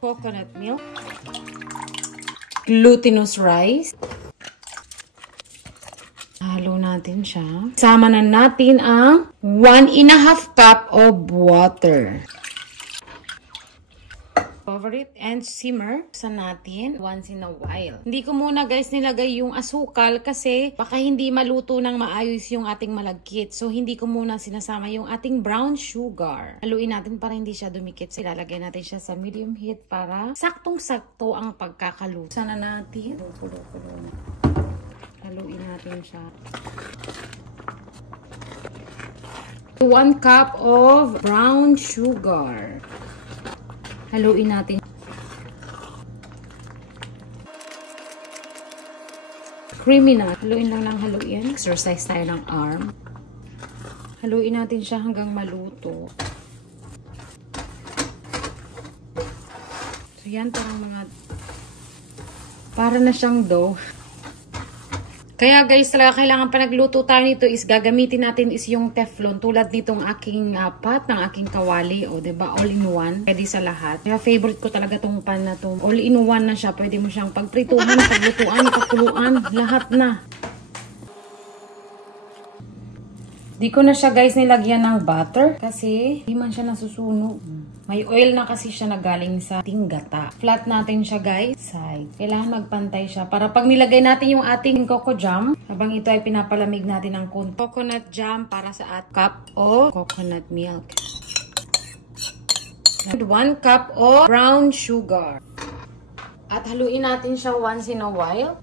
coconut milk, glutinous rice. Halo natin siya. Sama na natin ang 1½ cup of water. Cover it and simmer sa natin once in a while. Hindi ko muna guys nilagay yung asukal kasi baka hindi maluto ng maayos yung ating malagkit. So hindi ko muna sinasama yung ating brown sugar. Haluin natin para hindi siya dumikit. So, ilalagay natin siya sa medium heat para saktong-sakto ang pagkakaluto. Sana natin. Kulo-kulo na. Haluin natin siya. 1 cup of brown sugar. Haluin natin. Creamy na. Haluin lang ng haluin. Exercise tayo ng arm. Haluin natin siya hanggang maluto. So yan para na siyang dough. Kaya guys, talaga kailangan pa nagluto tayo nito is gagamitin natin is yung Teflon tulad nitong aking pot ng aking kawali o diba all in one. Pwede sa lahat. Kaya favorite ko talaga tong pan na to. All in one na siya. Pwede mo siyang pagprituhan, paglutuan, pagkuluan, lahat na. Di ko na siya guys nilagyan ng butter kasi di man siya nasusunog. May oil na kasi siya na galing sa tinggata. Flat natin siya guys. Side. Kailangan magpantay siya para pag nilagay natin yung ating coco jam, habang ito ay pinapalamig natin ng konti. Coconut jam para sa cup of coconut milk. 1 cup of brown sugar. At haluin natin siya once in a while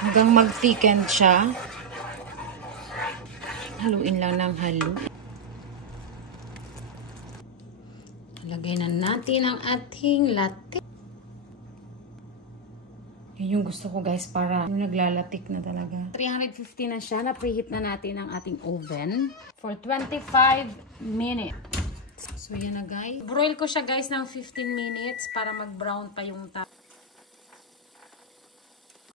hanggang mag-thicken siya. Haluin lang ng halo. Lagay na natin ang ating latte. Yun yung gusto ko guys para yung naglalatik na talaga. 350 na siya. Na-preheat na natin ang ating oven for 25 minutes. So yan na guys. Broil ko siya guys ng 15 minutes para mag-brown pa yung top.